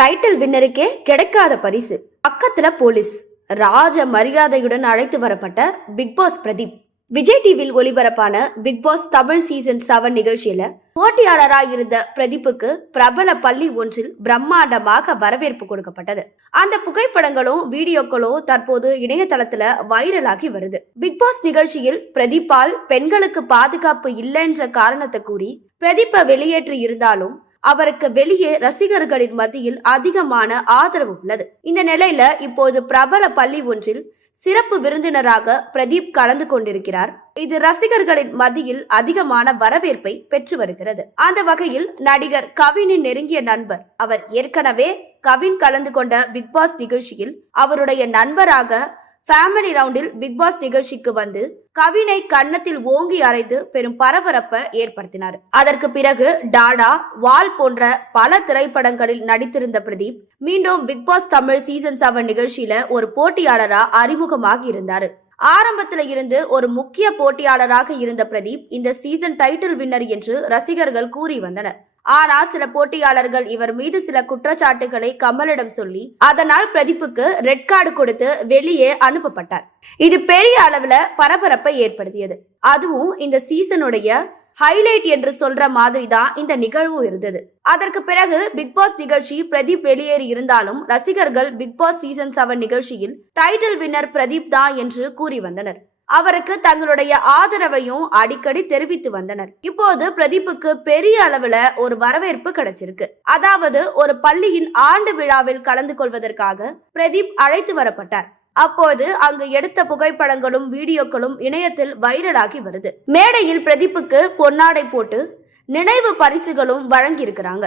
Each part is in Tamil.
டைட்டில் வின்னருக்கே கிடைக்காத பரிசு. பக்கத்துல போலீஸ். ராஜ மரியாதையுடன் அழைத்து வரப்பட்ட பிக் பாஸ் பிரதீப். விஜய் டிவியில் ஒளிபரப்பான பிக் பாஸ் தமிழ் சீசன் 7 நிகழ்ச்சியில போட்டியாளராக இருந்த பிரதீப்புக்கு பிரபல பள்ளி ஒன்றில் பிரம்மாண்டமாக வரவேற்பு கொடுக்கப்பட்டது. அந்த புகைப்படங்களும் வீடியோக்களும் தற்போது இணையதளத்துல வைரலாகி வருது. பிக் பாஸ் நிகழ்ச்சியில் பிரதீப்பால் பெண்களுக்கு பாதுகாப்பு இல்லை என்ற காரணத்தை கூறி பிரதீப்பை வெளியேற்றி இருந்தாலும் அவருக்கு வெளியே ரசிகர்களின் மத்தியில் அதிகமான ஆதரவு உள்ளது. இந்த நிலையில இப்போது பிரபல பள்ளி ஒன்றில் சிறப்பு விருந்தினராக பிரதீப் கலந்து கொண்டிருக்கிறார். இது ரசிகர்களின் மத்தியில் அதிகமான வரவேற்பை பெற்று வருகிறது. அந்த வகையில் நடிகர் கவினின் நெருங்கிய நண்பர், அவர் ஏற்கனவே கவின் கலந்து கொண்ட பிக் பாஸ் நிகழ்ச்சியில் அவருடைய நண்பராக ஃபேமிலி ரவுண்டில் பிக் பாஸ் நிகழ்ச்சிக்கு வந்து கவினை கன்னத்தில் ஓங்கி அறைந்து பெரும் பரபரப்பை ஏற்படுத்தினார். அதற்கு பிறகு டாடா, வால் போன்ற பல திரைப்படங்களில் நடித்திருந்த பிரதீப் மீண்டும் பிக் பாஸ் தமிழ் சீசன் 7 நிகழ்ச்சியில ஒரு போட்டியாளரா அறிமுகமாகி இருந்தாரு. ஆரம்பத்துல இருந்து ஒரு முக்கிய போட்டியாளராக இருந்த பிரதீப் இந்த சீசன் டைட்டில் வின்னர் என்று ரசிகர்கள் கூறி வந்தனர். ஆனா சில போட்டியாளர்கள் இவர் மீது சில குற்றச்சாட்டுகளை கமலிடம் சொல்லி அதனால் பிரதீப்புக்கு ரெட் கார்டு கொடுத்து வெளியே அனுப்பப்பட்டார். இது பெரிய அளவுல பரபரப்பை ஏற்படுத்தியது. அதுவும் இந்த சீசனுடைய ஹைலைட் என்று சொல்ற மாதிரி தான் இந்த நிகழ்வு இருந்தது. அதற்கு பிறகு பிக் பாஸ் நிகழ்ச்சி பிரதீப் வெளியேறி இருந்தாலும் ரசிகர்கள் பிக் பாஸ் சீசன் 7 நிகழ்ச்சியில் டைட்டில் வின்னர் பிரதீப் தான் என்று கூறி வந்தனர். அவருக்கு தங்களுடைய ஆதரவையும் அடிக்கடி தெரிவித்து வந்தனர். இப்போது பிரதீப்புக்கு பெரிய அளவுல ஒரு வரவேற்பு கிடைச்சிருக்கு. அதாவது ஒரு பள்ளியின் ஆண்டு விழாவில் கலந்து கொள்வதற்காக பிரதீப் அழைத்து வரப்பட்டார். அப்போது அங்கு எடுத்த புகைப்படங்களும் வீடியோக்களும் இணையத்தில் வைரலாகி வருது. மேடையில் பிரதீப்புக்கு பொன்னாடை போட்டு நினைவு பரிசுகளும் வழங்கி இருக்கிறாங்க.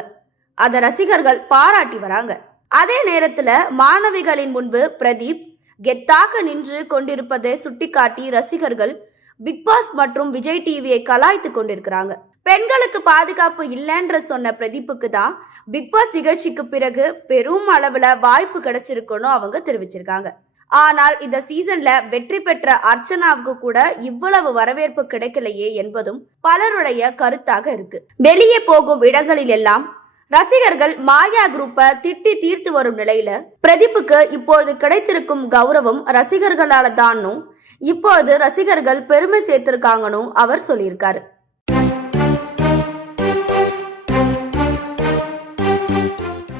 அத ரசிகர்கள் பாராட்டி வராங்க. அதே நேரத்துல மாணவிகளின் முன்பு பிரதீப் கெத்தாக நின்று கொண்டிருப்பதை சுட்டிக்காட்டி ரசிகர்கள் பிக் பாஸ் மற்றும் விஜய் டிவியை கலாய்த்து கொண்டிருக்கிறாங்க. பெண்களுக்கு பாதுகாப்பு இல்லைன்ற சொன்ன பிரதீப்புக்கு தான் பிக் பாஸ் நிகழ்ச்சிக்கு பிறகு பெரும் அளவுல வாய்ப்பு கிடைச்சிருக்குன்னு அவங்க தெரிவிச்சிருக்காங்க. ஆனால் இந்த சீசன்ல வெற்றி பெற்ற அர்ச்சனாவுக்கு கூட இவ்வளவு வரவேற்பு கிடைக்கலையே என்பதும் பலருடைய கருத்தாக இருக்கு. வெளியே போகும் இடங்களில் எல்லாம் ரசிகர்கள் மாயா குரூப்பை திட்டி தீர்த்து வரும் நிலையில பிரதீப்புக்கு இப்பொழுது கிடைத்திருக்கும் கௌரவம் ரசிகர்களால தானும் இப்பொழுது ரசிகர்கள் பெருமை சேர்த்திருக்காங்கன்னு அவர் சொல்லியிருக்காரு.